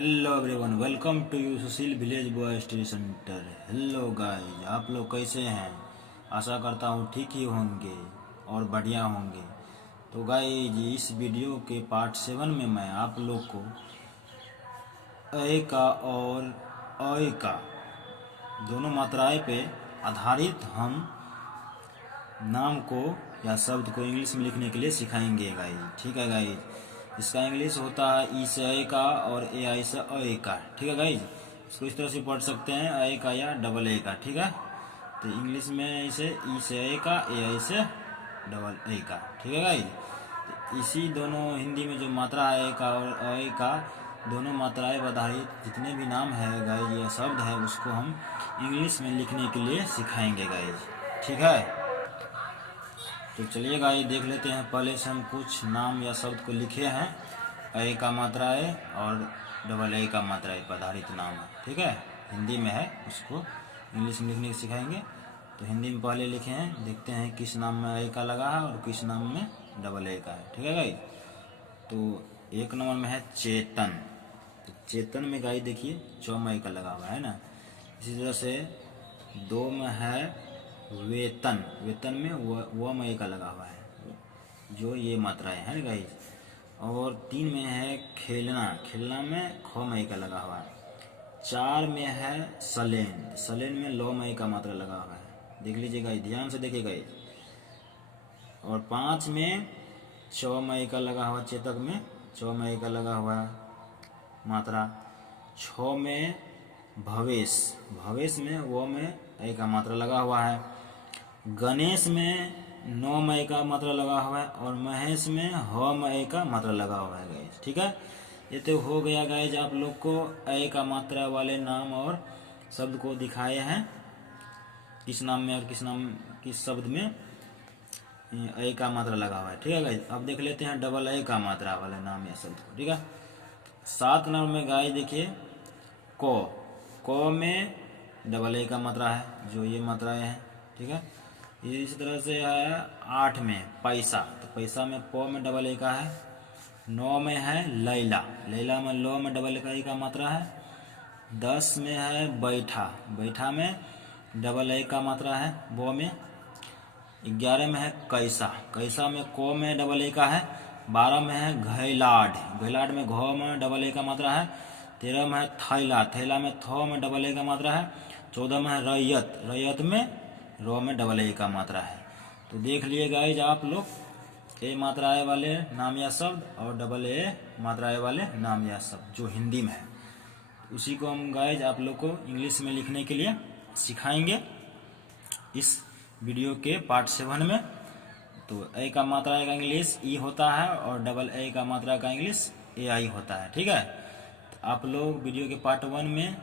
Hello everyone, welcome to you Sushil village boy study centre. Hello guys, आप लोग कैसे हैं? आशा करता हूँ ठीक ही होंगे और बढ़िया होंगे। तो गाइस, इस वीडियो के पार्ट 7 में मैं आप लोग को अ का और अ का दोनों मात्राएं पे आधारित हम नाम को या शब्द को इंग्लिश में लिखने के लिए सिखाएंगे गाइस। ठीक है गाइस, इसका इंग्लिश होता है ई से ए का और ए आई से अ का। ठीक है गाइस, इसको इस तरह से पढ़ सकते हैं अ का या डबल ए का। ठीक है, तो इंग्लिश में इसे ई से ए का, ए आई से डबल ए का। ठीक है गाइस, तो इसी दोनों हिंदी में जो मात्रा है ए का और अ का, दोनों मात्राएं आधारित जितने भी नाम है गाइस या शब्द है उसको हम इंग्लिश में लिखने के लिए सिखाएंगे गाइस। ठीक है, तो चलिए गाइस देख लेते हैं। पहले से हम कुछ नाम या शब्द को लिखे हैं। अ का मात्रा है और डबल ए का मात्रा है पर आधारित नाम है। ठीक है, हिंदी में है, उसको इंग्लिश में लिखने सिखाएंगे। तो हिंदी में पहले लिखे हैं, देखते हैं किस नाम में अ का लगा है और किस नाम में डबल ए का है। ठीक है गाइस, तो एक नंबर में है चेतन। तो चेतन में गाइस देखिए चौमय का लगा हुआ है ना। इसी तरह से 2 में है वेतन। वेतन में व मय का लगा हुआ है, जो ये मात्राएं हैं ना गाइस। और 3 में है खेलना। खेलना में ख मय का लगा हुआ है। 4 में है सलेन। सलेन में लो मय का मात्रा लगा हुआ है, देख लीजिए गाइस, ध्यान से देखिए गाइस। और 5 में चौमय का लगा हुआ, चेतक में चौमय का लगा हुआ है मात्रा। 6 में भवेश। भवेश में वो में ए का मात्रा लगा हुआ है। गणेश में 9 मय का मात्रा लगा हुआ है और महेश में ह मय का मात्रा लगा हुआ है गाइस। ठीक है, ये तो हो गया गाइस, आप लोग को अ का मात्रा वाले नाम और शब्द को दिखाए हैं, किस नाम में और किस शब्द में अ का मात्रा लगा हुआ है। ठीक है गाइस, अब देख लेते हैं डबल ए का मात्रा वाले नाम या शब्द को। ठीक है, 7 नंबर में गाइस देखिए को में डबल ए का मात्रा है, जो ये मात्राएं हैं। ठीक है, इस तरह से है 8 में पैसा। तो पैसा में प में डबल ए का है। 9 में है लैला। लैला में लो में डबल ए का मात्रा है। 10 में है बैठा। बैठा में डबल ए का मात्रा है बो में। 11 में है कैसा। कैसा में को में डबल ए का है। 12 में है घैलाड। घैलाड में घ में डबल ए का मात्रा है। 13 में है थैला। थैला में थ में डबल ए का मात्रा है। 14 में है रैयत। रैयत में रो में डबल ए का मात्रा है। तो देख लिए गाइज आप लोग ए मात्राएं वाले नाम या शब्द और डबल ए मात्राएं वाले नाम या शब्द जो हिंदी में है, उसी को हम गाइज आप लोग को इंग्लिश में लिखने के लिए सिखाएंगे इस वीडियो के पार्ट 7 में। तो ए का मात्रा का इंग्लिश ई होता है और डबल ए का मात्रा का इंग्लिश ए आई होता है। ठीक है, तो आप लोग वीडियो के पार्ट 1 में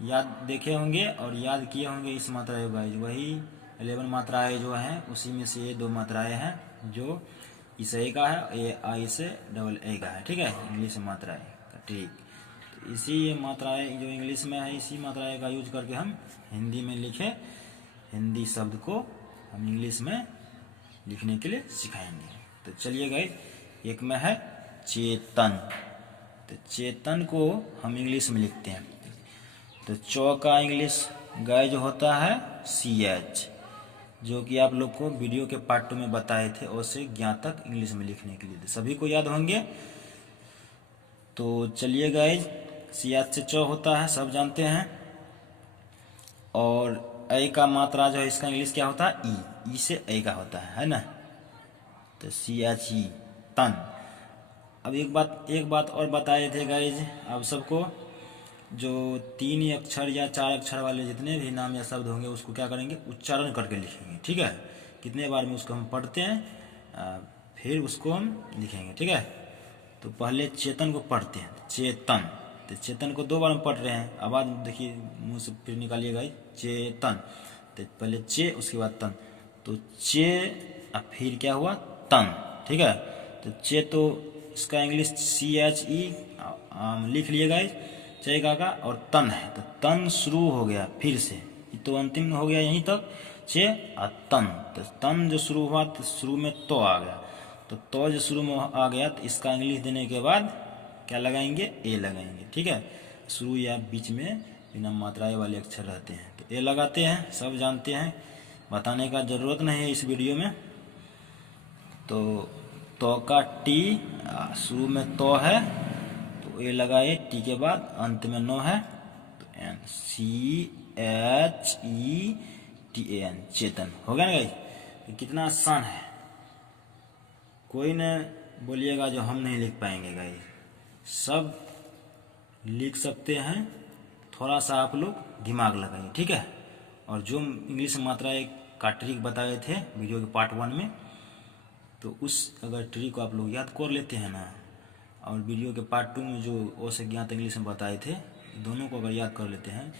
याद देखे होंगे और याद किए होंगे इस मात्राएं गाइज। वही 11 मात्राएं जो हैं उसी में से ये 2 मात्राएं हैं जो इस ए का है, ए आई से डबल ए का है। ठीक है, इंग्लिश मात्राएं। ठीक, तो इसी ये मात्राएं जो इंग्लिश में है, इसी मात्राएं का यूज करके हम हिंदी में लिखे, हिंदी शब्द को हम इंग्लिश में लिखने के लिए सिखाएंगे। तो चलिए गाइज, एक में है चेतन। तो चेतन को हम इंग्लिश में लिखते हैं। तो चौ का इंग्लिश गाइज होता है CH, जो कि आप लोग को वीडियो के पार्ट 2 में बताए थे, और से ज्ञातक इंग्लिश में लिखने के लिए सभी को याद होंगे। तो चलिए गाइज, CH से चौ होता है, सब जानते हैं। और ए का मात्रा जो है इसका इंग्लिश क्या होता है ई से ए का होता है ना। तो CHE तन। अब एक बात और बताए थे गाइज आप सबको, जो 3 अक्षर या 4 अक्षर वाले जितने भी नाम या शब्द होंगे उसको क्या करेंगे, उच्चारण करके लिखेंगे। ठीक है, कितने बार में उसको हम पढ़ते हैं फिर उसको हम लिखेंगे। ठीक है, तो पहले चेतन को पढ़ते हैं, चेतन। तो चेतन को 2 बार में पढ़ रहे हैं, आवाज देखिए मुंह से फिर निकालिएगा, चेतन। तो पहले चे, उसके बाद तन। तो चे, अब फिर क्या हुआ तन। ठीक है, तो चे तो इसका इंग्लिश CHE लिख लिए गाइस, चे का और तन है। तो तन शुरू हो गया फिर से, तो अंतिम हो गया यहीं तक चे और तन। तो तन जो शुरू हुआ तो शुरू में तो आ गया, तो जो शुरू में आ गया तो इसका इंग्लिश देने के बाद क्या लगाएंगे, ए लगाएंगे। ठीक है, शुरू या बीच में बिना मात्राएं वाले अक्षर रहते हैं तो ए लगाते हैं, सब जानते हैं, बताने का जरूरत नहीं है इस वीडियो में। तो का टी, शुरू में तो है तो ए लगाए, टी के बाद अंत में नो है तो एन, CHETAN, चेतन। हो गया ना गाइस, तो कितना आसान है, कोई न बोलिएगा जो हम नहीं लिख पाएंगे गाइस, सब लिख सकते हैं, थोड़ा सा आप लोग दिमाग लगाइए। ठीक है, और जो इंग्लिश मात्रा एक का ट्रिक बताए थे वीडियो के पार्ट 1 में, तो उस अगर ट्रिक को आप लोग याद कर लेते हैं ना, और वीडियो के पार्ट 2 में जो ओ से ज्ञात इंग्लिश में बताए थे, दोनों को अगर याद कर लेते हैं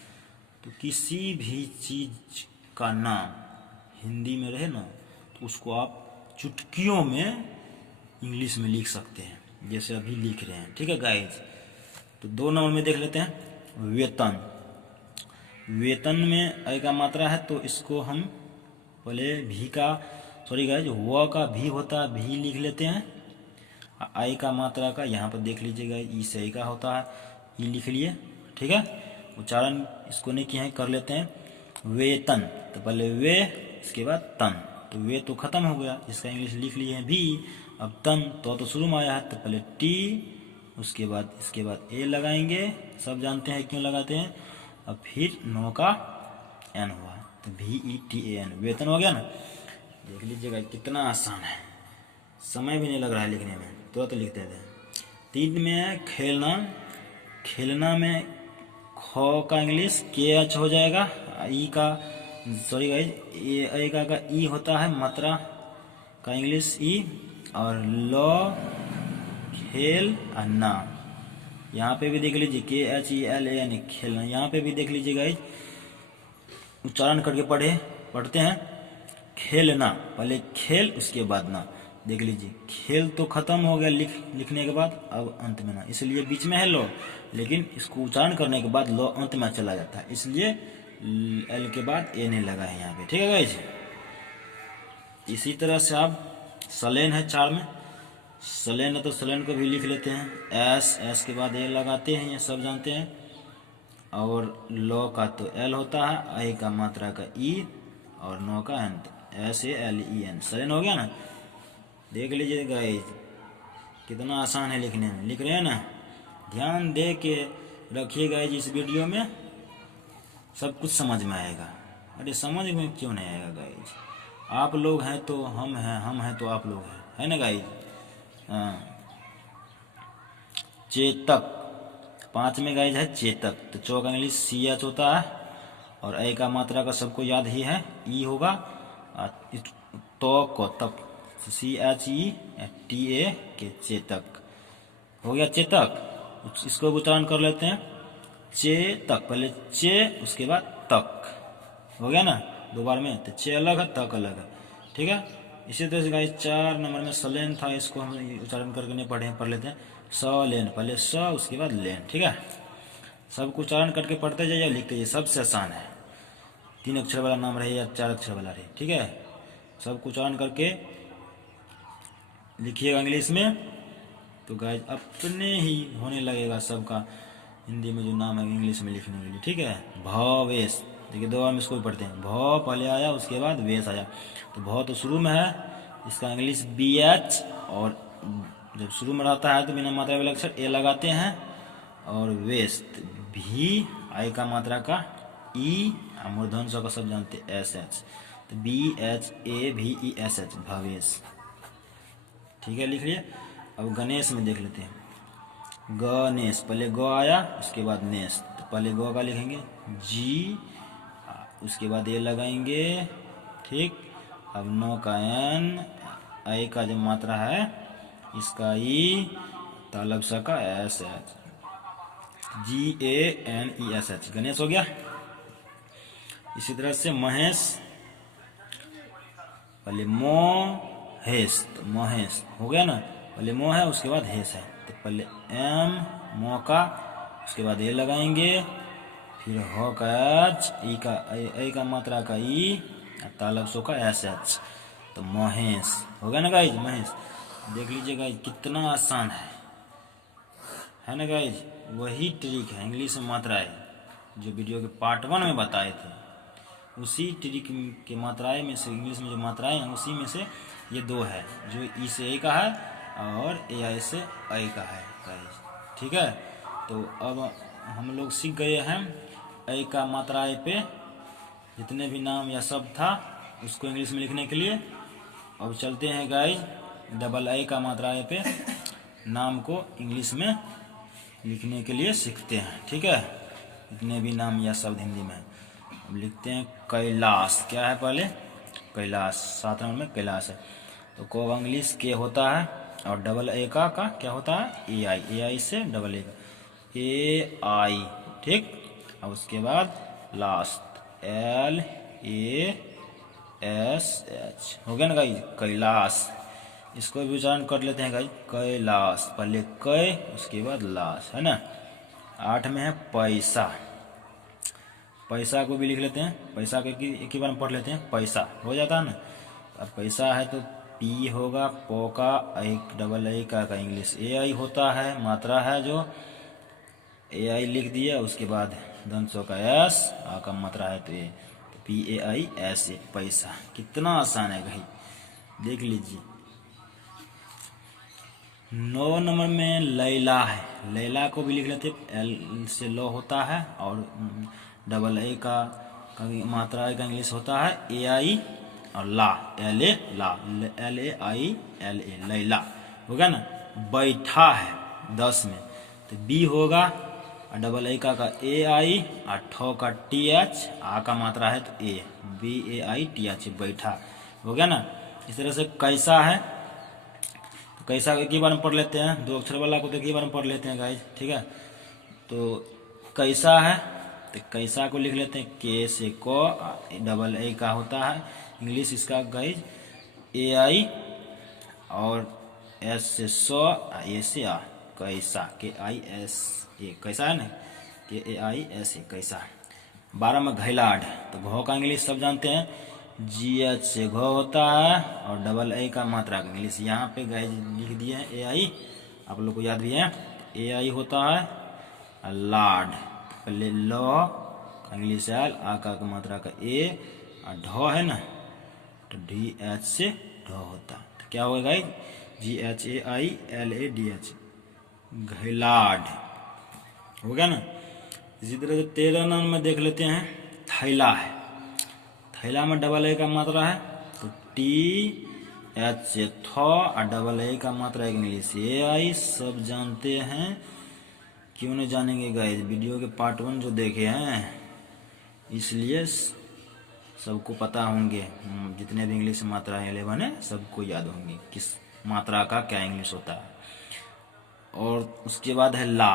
तो किसी भी चीज का नाम हिंदी में रहे ना तो उसको आप चुटकियों में इंग्लिश में लिख सकते हैं, जैसे अभी लिख रहे हैं। ठीक है गाइज, तो 2 नंबर में देख लेते हैं वेतन। वेतन में अ का मात्रा है तो इसको हम पहले भी का, सॉरी गाइज, व का भी होता है, भी लिख लेते हैं। आई का मात्रा का यहाँ पर देख लीजिएगा, ई से आई का होता है, ई लिख लिए। ठीक है, उच्चारण इसको नहीं किया है, कर लेते हैं। वेतन, तो पहले वे, इसके बाद तन, तो वे तो खत्म हो गया, इसका इंग्लिश लिख लिए हैं भी। अब तन तो शुरू में आया है तो पहले टी, उसके बाद इसके बाद ए लगाएंगे, सब जानते हैं क्यों लगाते हैं। अब फिर नो का एन हुआ तो VETAN, वेतन हो गया ना। देख लीजिएगा कितना आसान है, समय भी नहीं लग रहा है लिखने में, तुरंत लिखते थे। 3 में खेलना। खेलना में ख का इंग्लिश KH हो जाएगा, ई का, सॉरी गाइज, ए का ई होता है, मात्रा का इंग्लिश ई, और लो खेल और ना, यहाँ पे भी देख लीजिए KHELAN, खेलना। यहाँ पे भी देख लीजिए गाइज, उच्चारण करके पढ़ते हैं। खेलना, पहले खेल उसके बाद ना, देख लीजिए खेल तो खत्म हो गया लिखने के बाद, अब अंत में ना, इसलिए बीच में है लो, लेकिन इसको उच्चारण करने के बाद लो अंत में चला जाता है, इसलिए एल के बाद ए नहीं लगा है यहाँ पे। ठीक है गाइज, इसी तरह से आप सलेन है 4 में, सलेन है तो सलेन को भी लिख लेते हैं, एस के बाद ए लगाते हैं, ये सब जानते हैं। और लो का तो एल होता है, आई का मात्रा का ई, और नो का एन, SALEN, सलेन हो गया ना। देख लीजिए गाइज कितना आसान है लिखने में, लिख रहे हैं ना, ध्यान दे के रखिए गाइज, इस वीडियो में सब कुछ समझ में आएगा। अरे समझ में क्यों नहीं आएगा गाइज, आप लोग हैं तो हम हैं, हम हैं तो आप लोग हैं, है ना गाइज। हाँ, चेतक, 5 में गाइज है चेतक, तो चौ का इंग्लिश CH होता है, और ए का मात्रा का सबको याद ही है, ई होगा, तो को तक, CHETA के, चेतक हो गया। चेतक, इसको उच्चारण कर लेते हैं, चेतक, पहले चे उसके बाद तक, हो गया ना 2 बार में, तो चे अलग है तक अलग है। ठीक है, इसी तरह से गाइस 4 नंबर में सलेन था, इसको हम उच्चारण करके नहीं पढ़ लेते हैं। सलेन, पहले स उसके बाद लेन। ठीक है, सबको उच्चारण करके पढ़ते जाइए, लिखते जाइए, सबसे आसान है, 3 अक्षर वाला नाम रहे या 4 अक्षर वाला रहे। ठीक है, सबको उच्चारण करके लिखिएगा इंग्लिश में, तो गाइज अपने ही होने लगेगा सबका हिंदी में जो नाम है इंग्लिश में लिखने के लिए। ठीक है, भवेश, देखिए 2 बार में इसको भी पढ़ते हैं, भ पहले आया उसके बाद वेश आया, तो भ तो शुरू में है, इसका इंग्लिश BH, और जब शुरू में रहता है तो बिना मात्रा वाला अक्षर ए लगाते हैं, और वेश भी, आई का मात्रा का ई, मूर्धन स का सब जानते SH, तो BHAVESH, भवेश। ठीक है, लिख लिए। अब गणेश में देख लेते हैं, गणेश, पहले ग आया उसके बाद नेश, तो पहले ग का लिखेंगे G, उसके बाद ए लगाएंगे। ठीक, अब नो का एन, आई का जो मात्रा है इसका ई, तालब सा का SH, GANESH, गणेश हो गया। इसी तरह से महेश, पहले मोहेश, तो मोहेश हो गया ना, पहले मो है उसके बाद हेश है, तो पहले एम, मो का, उसके बाद ए लगाएंगे, फिर हो का एच, ई का ए का मात्रा का ई, तालब सो का SH, तो महेश हो गया ना गाइज, महेश। देख लीजिए गाइज कितना आसान है, है ना गाइज। वही ट्रिक है इंग्लिश में मात्राएं जो वीडियो के पार्ट 1 में बताए थे, उसी ट्रिक के मात्राएं में से इंग्लिश में जो मात्राएं हैं उसी में से ये दो है, जो ई से ए का है और ए आई से आई का है गाइज। ठीक है, तो अब हम लोग सीख गए हैं ए का मात्राएं पे जितने भी नाम या शब्द था उसको इंग्लिश में लिखने के लिए। अब चलते हैं गाइज डबल ए का मात्राएं पे नाम को इंग्लिश में लिखने के लिए सीखते हैं। ठीक है, जितने भी नाम या शब्द हिंदी में। अब लिखते हैं कैलाश। क्या है पहले? कैलाश। 7 नंबर में कैलाश है। तो को इंग्लिश के होता है और डबल ए का क्या होता है? ए आई। ए आई से डबल ए का ए आई। ठीक, और उसके बाद last L A S H हो गया ना गाइज, कैलाश। इसको भी उच्चारण कर लेते हैं गाइज, कैलाश। पहले कै उसके बाद लाश, है ना। 8 में है पैसा। पैसा को भी लिख लेते हैं, पैसा को एक ही बार में पढ़ लेते हैं, पैसा हो जाता है ना। अब पैसा है तो पी होगा, पो का एक डबल ए का इंग्लिश ए आई होता है, मात्रा है जो ए आई लिख दिया, उसके बाद दंसों का एस, आ का मात्रा है तो ए, P A I S A, पैसा। कितना आसान है भाई, देख लीजिए। 9 नंबर में लैला है। लैला को भी लिख लेते, एल से लो होता है और डबल ए का मात्रा का इंग्लिश होता है ए आई और ला, एल ए ला, L A I L A, Laila हो गया ना। बैठा है 10 में तो बी होगा और डबल ए का ए आई और ठो का टी एच, आ का मात्रा है तो A, B A I T H, बैठा हो गया ना। इस तरह से कैसा है तो कैसा एक ही बार में पढ़ लेते हैं, 2 अक्षर वाला को तो एक ही बार में पढ़ लेते हैं गाइज। ठीक है, तो कैसा है तो कैसा को लिख लेते हैं के से को, डबल ए का होता है इंग्लिश इसका गाइज ए आई और एस से सो, ए से आ, कैसा, के आई एस ए, कैसा है ना, के ए आई एस ए, कैसा। 12 में घैलाड। तो घो का इंग्लिश सब जानते हैं, जी एच से घो होता है और डबल ए का मात्रा का इंग्लिश यहाँ पे गाइज लिख दिए हैं ए आई, आप लोग को याद भी है। ए आई होता है लाड, पहले लो का इंग्लिश एल, आ का मात्रा का ए और ढो है ना तो डी एच से ढो होता है, तो क्या होगा guys, G H A I L A D H, घैलाड हो गया ना। इसी तरह से 13 नंबर में देख लेते हैं थैला है। थैला में डबल ए का मात्रा है तो टी एच से थो और डबल ए का मात्रा एक इंग्लिश ए आई, सब जानते हैं, क्यों नहीं जानेंगे गाइज, वीडियो के पार्ट 1 जो देखे हैं इसलिए सबको पता होंगे। जितने भी इंग्लिश मात्रा 11 है सबको याद होंगे किस मात्रा का क्या इंग्लिश होता है। और उसके बाद है ला,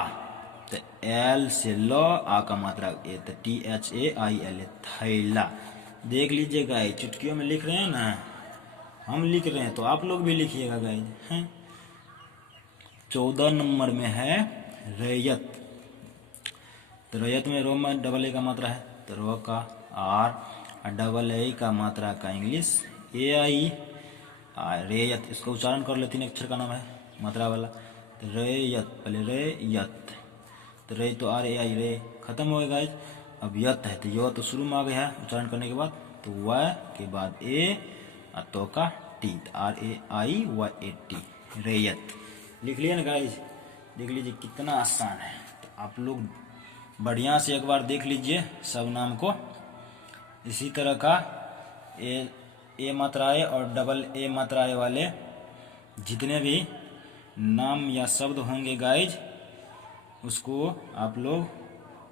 तो एल से लो, आ का मात्रा ए, तो T H A I L ए, थैला। देख लीजिए गाइज, चुटकियों में लिख रहे हैं ना, हम लिख रहे हैं तो आप लोग भी लिखिएगा गाइज हैं। 14 नंबर में है रैयत। तो रैयत में रो में डबल ए का मात्रा है तो रो का आर और डबल ए का मात्रा का इंग्लिश ए आई, रेयत। इसको उच्चारण कर लेते हैं, अक्षर का नाम है मात्रा वाला, तो रेयत, पहले रेयत, तो रे तो आर ए आई, रे खत्म हो गया गाइज। अब यत है तो यो तो शुरू में आ गया है उच्चारण करने के बाद, तो व के बाद ए और तो का टी, आर ए आई व ए टी, रेयत। लिख लिया ना गाइज, देख लीजिए कितना आसान है। तो आप लोग बढ़िया से एक बार देख लीजिए सब नाम को। इसी तरह का ए मात्राएं और डबल ए मात्राएं वाले जितने भी नाम या शब्द होंगे गाइज, उसको आप लोग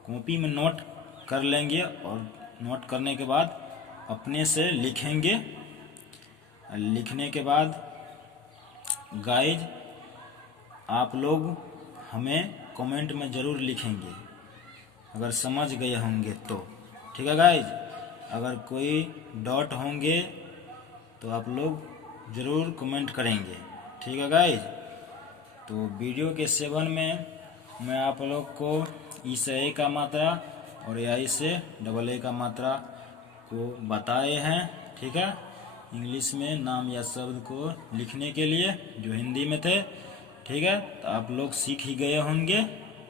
कॉपी में नोट कर लेंगे और नोट करने के बाद अपने से लिखेंगे। लिखने के बाद गाइज आप लोग हमें कमेंट में ज़रूर लिखेंगे अगर समझ गए होंगे तो, ठीक है गाइज। अगर कोई डाउट होंगे तो आप लोग ज़रूर कमेंट करेंगे, ठीक है गाइज। तो वीडियो के 7 में मैं आप लोग को ई से ए का मात्रा और ए आई से डबल ए का मात्रा को बताए हैं, ठीक है। इंग्लिश में नाम या शब्द को लिखने के लिए जो हिंदी में थे ठीक है, तो आप लोग सीख ही गए होंगे।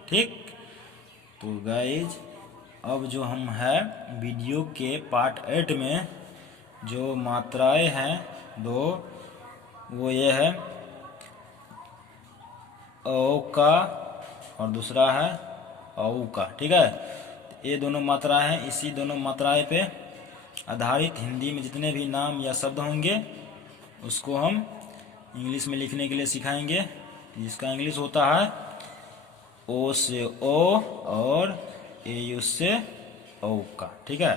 ठीक, तो गाइज अब जो हम है वीडियो के पार्ट 8 में जो मात्राएं हैं दो, वो ये है औ का और दूसरा है औ का। ठीक है, ये दोनों मात्राएं हैं। इसी दोनों मात्राएं पे आधारित हिंदी में जितने भी नाम या शब्द होंगे उसको हम इंग्लिश में लिखने के लिए सिखाएंगे। जिसका इंग्लिश होता है ओ से ओ और ए यू से ओ का। ठीक है,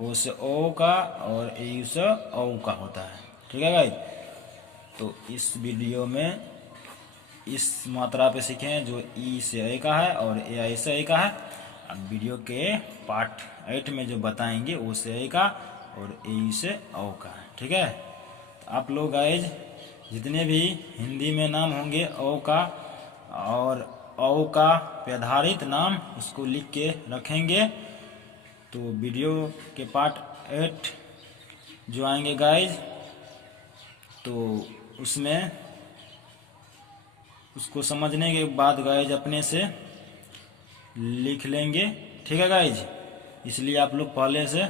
ओ से ओ का और ए यू से ओ का होता है। ठीक है गाइस, तो इस वीडियो में इस मात्रा पे सीखें जो ई से ए का है और ए आई से ए का है। अब वीडियो के पार्ट 8 में जो बताएंगे ओ से ए का और ए यू से ओ का है। ठीक है, तो आप लोग गाइज जितने भी हिंदी में नाम होंगे ओ का और औ का पे आधारित नाम उसको लिख के रखेंगे। तो वीडियो के पार्ट 8 जो आएंगे गाइज, तो उसमें उसको समझने के बाद गाइज अपने से लिख लेंगे। ठीक है गाइज, इसलिए आप लोग पहले से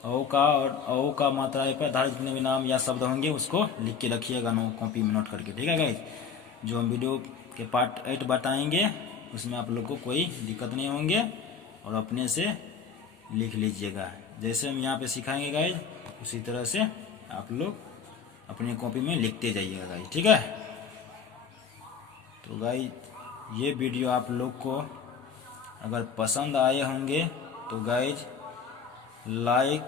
औ का और औ का मात्रा पर आधारित जितने भी नाम या शब्द होंगे उसको लिख के रखिएगा कॉपी में नोट करके। ठीक है गाइज, जो हम वीडियो के पार्ट 8 बताएंगे उसमें आप लोग को कोई दिक्कत नहीं होंगे और अपने से लिख लीजिएगा। जैसे हम यहाँ पे सिखाएंगे गाइज उसी तरह से आप लोग अपनी कॉपी में लिखते जाइएगा गाइज। ठीक है, तो गाइज ये वीडियो आप लोग को अगर पसंद आए होंगे तो गाइज लाइक,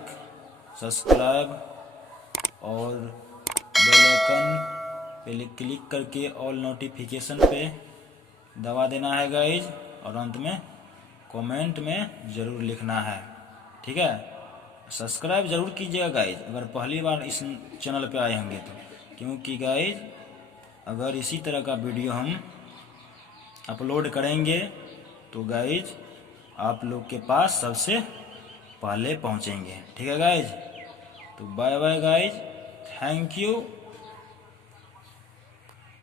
सब्सक्राइब और बेल आइकन पे क्लिक करके ऑल नोटिफिकेशन पे दबा देना है गाइज, और अंत में कमेंट में ज़रूर लिखना है। ठीक है, सब्सक्राइब ज़रूर कीजिएगा गाइज अगर पहली बार इस चैनल पे आए होंगे तो, क्योंकि गाइज अगर इसी तरह का वीडियो हम अपलोड करेंगे तो गाइज आप लोग के पास सबसे पहले पहुंचेंगे। ठीक है गाइज, तो bye bye guys, thank you.